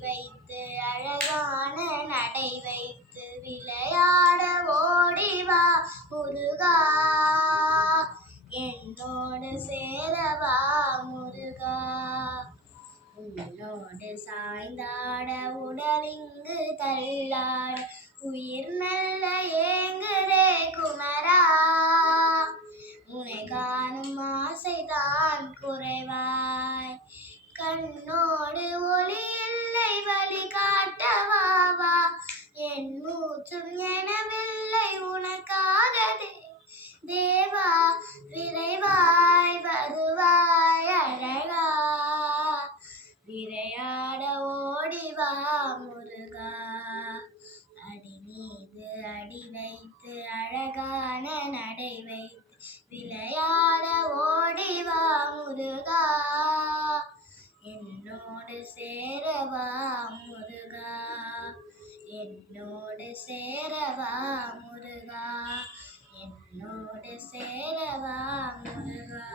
வைத்து அழகான நடை வைத்து விளையாட ஓடிவா முருகா என்னோடு சேரவா முருகா உன்னோடு சாய்ந்தாட உடலிங்கு தள்ளாட உயிர் நல்ல ஏங்குதே குமரா உனை காணும் ஆசைதான் குறைவாய் கண்ணோடு ஒளி இல்லை வழி காட்டவாவா என் மூச்சும் எனவில்லை உனக்காக தேவா விரைவாய் வருவாய் அழகா விளையாட ஓடிவா முருகா அடி மீது அடி வைத்து அழகான நடை வைத்து விளையாட ஓடிவா முருகா என்னோடு சேரவா முருகா என்னோடு சேரவா முருகா என்னோடு சேரவா முருகா